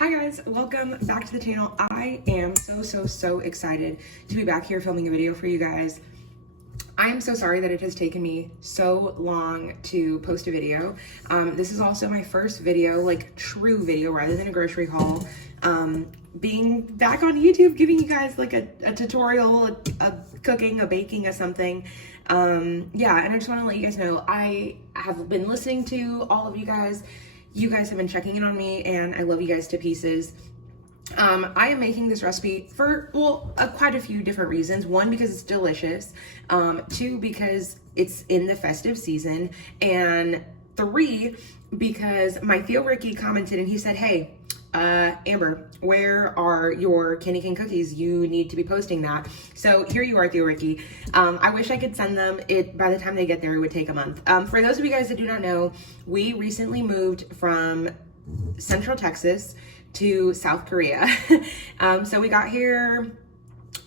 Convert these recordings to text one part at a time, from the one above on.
Hi guys, welcome back to the channel. I am so excited to be back here filming a video for you guys. I am so sorry that it has taken me so long to post a video. This is also my first video, like true video rather than a grocery haul. Being back on YouTube, giving you guys like a tutorial, a cooking, a baking, a something. Yeah, and I just want to let you guys know, I have been listening to all of you guys. You guys have been checking in on me and I love you guys to pieces. I am making this recipe for, well, quite a few different reasons. One, because it's delicious. Two, because it's in the festive season. And three, because my Theo Ricky commented and he said, hey, Amber, where are your candy cane cookies? You need to be posting that. So here you are, Theo Ricky. I wish I could send them. By the time they get there, it would take a month. For those of you guys that do not know, we recently moved from Central Texas to South Korea. So we got here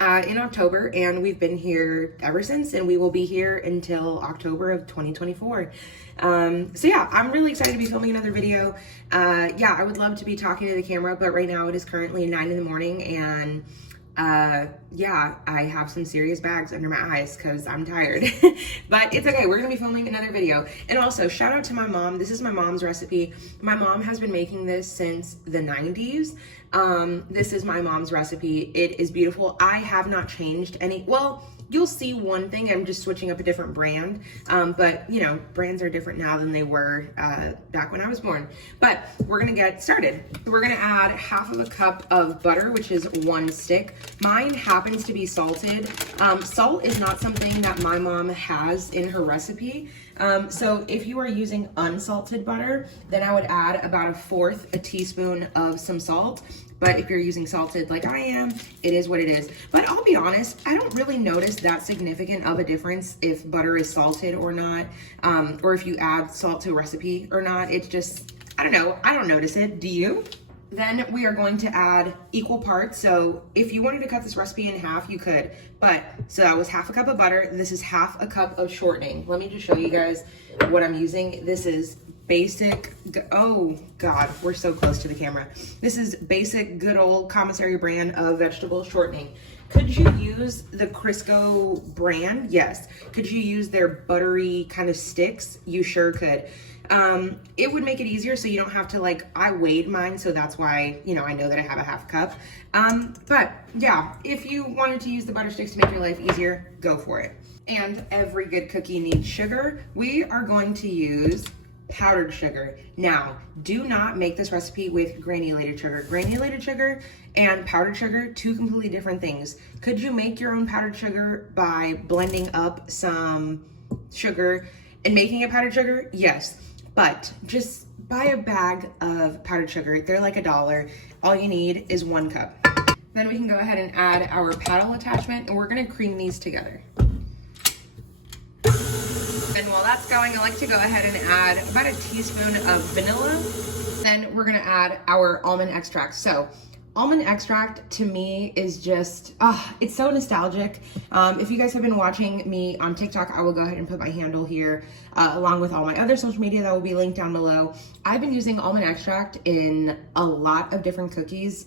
in October and we've been here ever since, and we will be here until October of 2024. So yeah, I'm really excited to be filming another video. Yeah, I would love to be talking to the camera, but right now it is currently 9 in the morning and yeah, I have some serious bags under my eyes because I'm tired. But it's okay, we're gonna be filming another video. And also, shout out to my mom. This is my mom's recipe. My mom has been making this since the 90s. This is my mom's recipe. It is beautiful. I have not changed any, well, you'll see one thing, I'm just switching up a different brand. But you know, brands are different now than they were back when I was born. But we're gonna get started. We're gonna add half of a cup of butter, which is 1 stick. Mine happens to be salted. Salt is not something that my mom has in her recipe. So if you are using unsalted butter, then I would add about 1/4 teaspoon of some salt. But if you're using salted like I am, it is what it is. But I'll be honest, I don't really notice that significant of a difference if butter is salted or not, or if you add salt to a recipe or not. It's just, I don't know, I don't notice it. Do you? Then we are going to add equal parts. So if you wanted to cut this recipe in half, you could. But, so that was half a cup of butter. This is half a cup of shortening. Let me just show you guys what I'm using. This is basic, oh God, we're so close to the camera. This is basic, good old commissary brand of vegetable shortening. Could you use the Crisco brand? Yes. Could you use their buttery kind of sticks? You sure could. It would make it easier so you don't have to, like, I weighed mine, so that's why, you know, I know that I have a half cup. But yeah, if you wanted to use the butter sticks to make your life easier, go for it. And every good cookie needs sugar. We are going to use powdered sugar. Now, do not make this recipe with granulated sugar. Granulated sugar and powdered sugar, two completely different things. Could you make your own powdered sugar by blending up some sugar and making it powdered sugar? Yes, but just buy a bag of powdered sugar. They're like $1. All you need is 1 cup. Then we can go ahead and add our paddle attachment, and we're gonna cream these together. And while that's going, I like to go ahead and add about 1 teaspoon of vanilla. Then we're gonna add our almond extract. So almond extract to me is just, it's so nostalgic. If you guys have been watching me on TikTok, I will go ahead and put my handle here along with all my other social media that will be linked down below. I've been using almond extract in a lot of different cookies,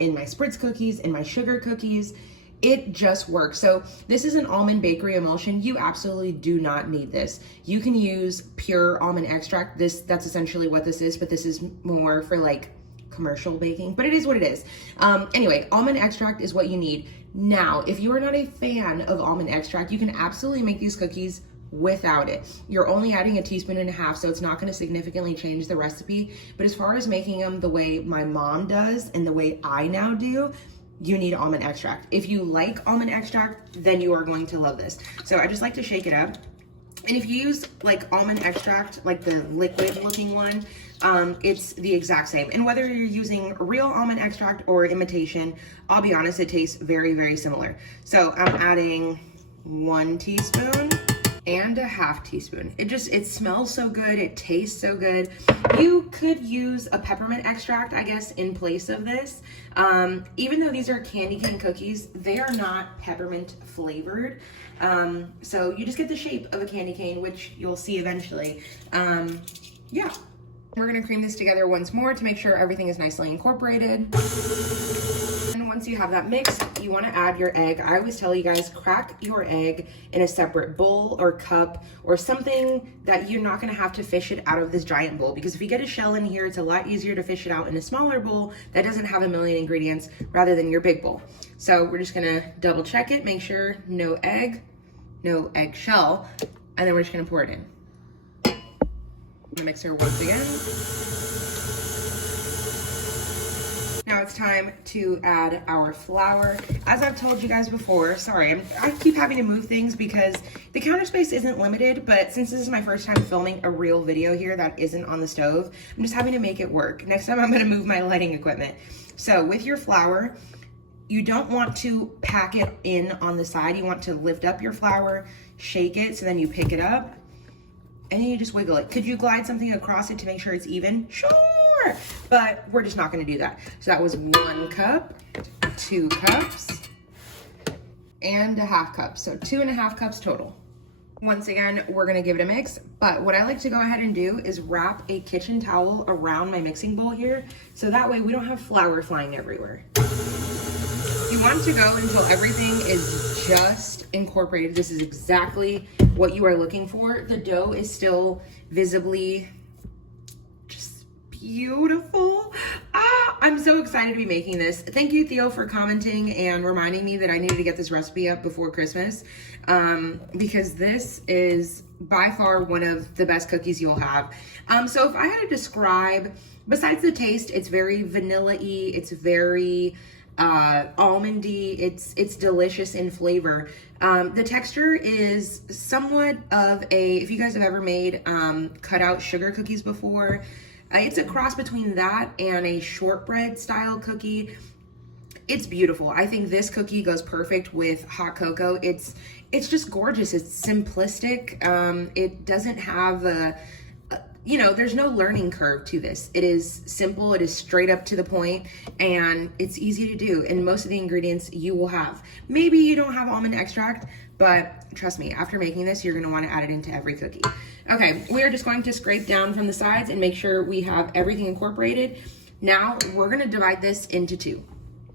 in my spritz cookies, in my sugar cookies. It just works. So this is an almond bakery emulsion. You absolutely do not need this. You can use pure almond extract. That's essentially what this is, but this is more for like commercial baking, but it is what it is. Anyway, almond extract is what you need. Now, if you are not a fan of almond extract, you can absolutely make these cookies without it. You're only adding 1.5 teaspoons, so it's not going to significantly change the recipe. But as far as making them the way my mom does and the way I now do, you need almond extract. If you like almond extract, then you are going to love this. So I just like to shake it up. And if you use like almond extract, like the liquid looking one, it's the exact same. And whether you're using real almond extract or imitation, I'll be honest, it tastes very similar. So I'm adding 1 teaspoon and 1/2 teaspoon. It smells so good, it tastes so good. You could use a peppermint extract, I guess, in place of this. Even though these are candy cane cookies, they are not peppermint flavored. So you just get the shape of a candy cane, which you'll see eventually. Yeah. We're gonna cream this together once more to make sure everything is nicely incorporated. And once you have that mixed, you wanna add your egg. I always tell you guys, crack your egg in a separate bowl or cup or something that you're not gonna have to fish it out of this giant bowl, because if you get a shell in here, it's a lot easier to fish it out in a smaller bowl that doesn't have a million ingredients rather than your big bowl. So we're just gonna double check it, make sure no eggshell, and then we're just gonna pour it in. Mixer once again. Now it's time to add our flour. As I've told you guys before, sorry, I keep having to move things because the counter space isn't limited, but since this is my first time filming a real video here that isn't on the stove, I'm just having to make it work. Next time I'm gonna move my lighting equipment. So with your flour, you don't want to pack it in on the side. You want to lift up your flour, shake it, so then you pick it up, and then you just wiggle it. Could you glide something across it to make sure it's even? Sure, but we're just not gonna do that. So that was 1 cup, 2 cups, and a half cup. So 2.5 cups total. Once again, we're gonna give it a mix, but what I like to go ahead and do is wrap a kitchen towel around my mixing bowl here, so that way we don't have flour flying everywhere. You want to go until everything is just incorporated. This is exactly what you are looking for. The dough is still visibly just beautiful. I'm so excited to be making this. Thank you, Theo, for commenting and reminding me that I needed to get this recipe up before Christmas, because this is by far one of the best cookies you'll have. So if I had to describe, besides the taste, it's very vanilla-y, it's very almondy, it's delicious in flavor. The texture is somewhat of a, if you guys have ever made cut out sugar cookies before, it's a cross between that and a shortbread style cookie. It's beautiful. I think this cookie goes perfect with hot cocoa. It's just gorgeous. It's simplistic. It doesn't have a, you know, there's no learning curve to this. It is simple, it is straight up to the point, and it's easy to do. And most of the ingredients you will have. Maybe you don't have almond extract, but trust me, after making this, you're gonna wanna add it into every cookie. Okay, we are just going to scrape down from the sides and make sure we have everything incorporated. Now, we're gonna divide this into 2.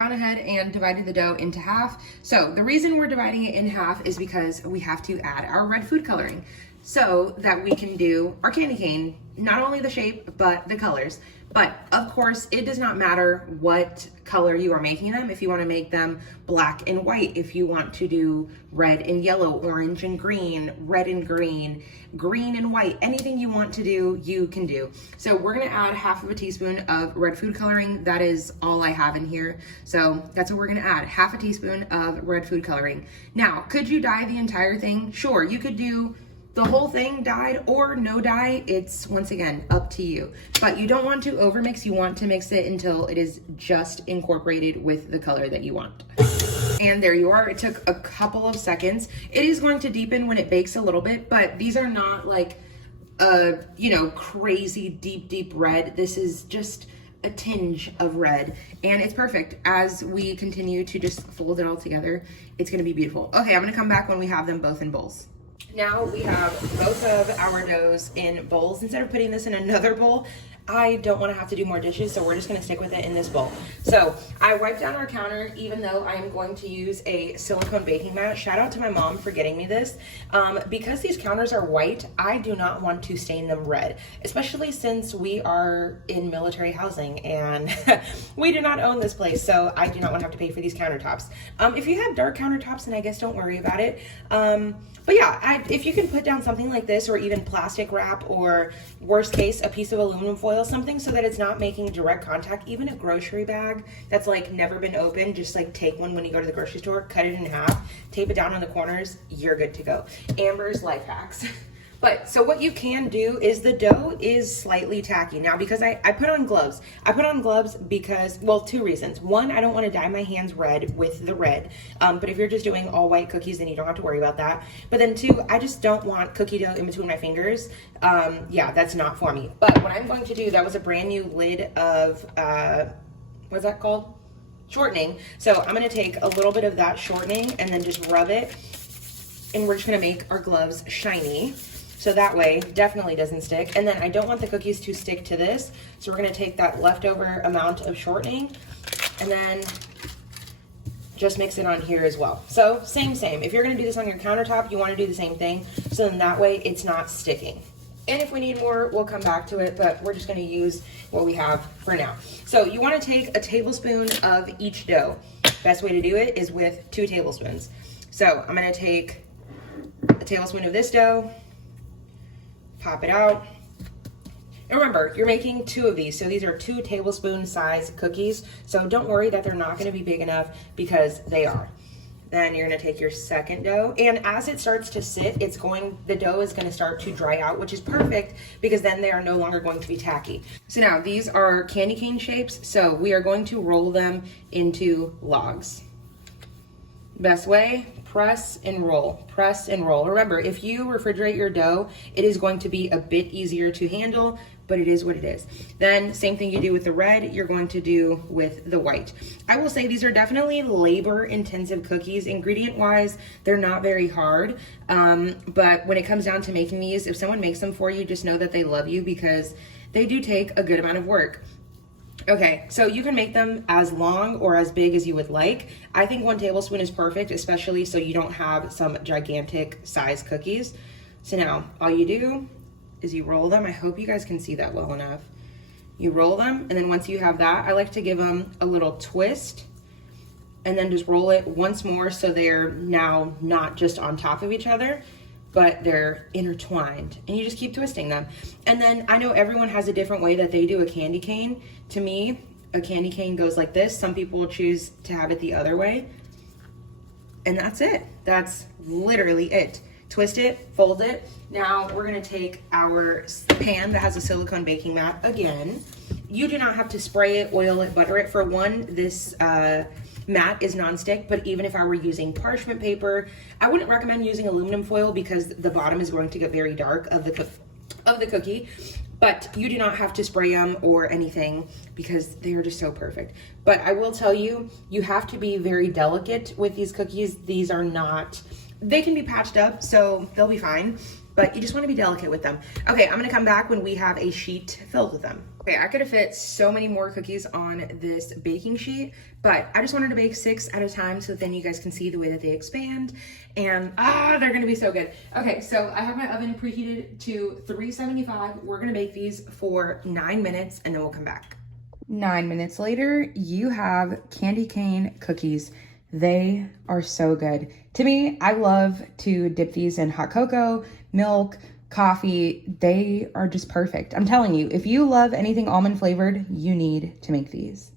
Gone ahead and divided the dough into half. So the reason we're dividing it in half is because we have to add our red food coloring so that we can do our candy cane, not only the shape, but the colors. But of course, it does not matter what color you are making them. If you want to make them black and white, if you want to do red and yellow, orange and green, red and green, green and white, anything you want to do, you can do. So we're gonna add 1/2 teaspoon of red food coloring. That is all I have in here. So that's what we're gonna add, 1/2 teaspoon of red food coloring. Now, could you dye the entire thing? Sure, you could do the whole thing dyed or no dye. It's, once again, up to you. But you don't want to overmix. You want to mix it until it is just incorporated with the color that you want. And there you are. It took a couple of seconds. It is going to deepen when it bakes a little bit, but these are not like you know, crazy deep red. This is just a tinge of red, and it's perfect. As we continue to just fold it all together, it's gonna be beautiful. Okay, I'm gonna come back when we have them both in bowls. Now we have both of our doughs in bowls. Instead of putting this in another bowl, I don't want to have to do more dishes, so we're just going to stick with it in this bowl. So I wiped down our counter, even though I am going to use a silicone baking mat. Shout out to my mom for getting me this. Because these counters are white, I do not want to stain them red, especially since we are in military housing and we do not own this place, so I do not want to have to pay for these countertops. If you have dark countertops, then I guess don't worry about it. But yeah, if you can put down something like this, or even plastic wrap, or worst case, a piece of aluminum foil, something so that it's not making direct contact, even a grocery bag that's like never been opened, just like take one when you go to the grocery store, cut it in half, tape it down on the corners, you're good to go. Amber's life hacks. But so what you can do is, the dough is slightly tacky. Now, because I put on gloves. I put on gloves because, well, 2 reasons. One, I don't want to dye my hands red with the red. But if you're just doing all white cookies, then you don't have to worry about that. But then 2, I just don't want cookie dough in between my fingers. Yeah, that's not for me. But what I'm going to do, that was a brand new lid of, what's that called? Shortening. So I'm going to take a little bit of that shortening and then just rub it. And we're just going to make our gloves shiny. So that way, definitely doesn't stick. And then I don't want the cookies to stick to this. So we're gonna take that leftover amount of shortening and then just mix it on here as well. So same. If you're gonna do this on your countertop, you wanna do the same thing. So then that way it's not sticking. And if we need more, we'll come back to it, but we're just gonna use what we have for now. So you wanna take a tablespoon of each dough. Best way to do it is with 2 tablespoons. So I'm gonna take a tablespoon of this dough, pop it out. And remember, you're making 2 of these, so these are 2 tablespoon size cookies. So don't worry that they're not gonna be big enough, because they are. Then you're gonna take your second dough, and as it starts to sit, the dough is gonna start to dry out, which is perfect because then they are no longer going to be tacky. So now these are candy cane shapes, so we are going to roll them into logs. Best way, press and roll, press and roll. Remember, if you refrigerate your dough, it is going to be a bit easier to handle, but it is what it is. Then same thing you do with the red, you're going to do with the white. I will say these are definitely labor intensive cookies. Ingredient wise, they're not very hard. But when it comes down to making these, if someone makes them for you, just know that they love you, because they do take a good amount of work. Okay, so you can make them as long or as big as you would like. I think 1 tablespoon is perfect, especially so you don't have some gigantic size cookies. So now all you do is you roll them. I hope you guys can see that well enough. You roll them, and then once you have that, I like to give them a little twist and then just roll it once more, so they're now not just on top of each other, but they're intertwined, and you just keep twisting them. And then I know everyone has a different way that they do a candy cane. To me, a candy cane goes like this. Some people will choose to have it the other way. And that's it. That's literally it. Twist it, fold it. Now we're gonna take our pan that has a silicone baking mat again. You do not have to spray it, oil it, butter it. For one, this mat is nonstick, but even if I were using parchment paper, I wouldn't recommend using aluminum foil because the bottom is going to get very dark of the cookie. But you do not have to spray them or anything because they are just so perfect. But I will tell you, you have to be very delicate with these cookies. These are not, they can be patched up, so they'll be fine, but you just want to be delicate with them. Okay, I'm gonna come back when we have a sheet filled with them. Okay, I could have fit so many more cookies on this baking sheet, but I just wanted to bake 6 at a time so that then you guys can see the way that they expand, and they're gonna be so good. Okay, so I have my oven preheated to 375. We're gonna bake these for 9 minutes and then we'll come back. 9 minutes later, you have candy cane cookies. They are so good. To me, I love to dip these in hot cocoa, milk, coffee. They are just perfect. I'm telling you, if you love anything almond flavored, you need to make these.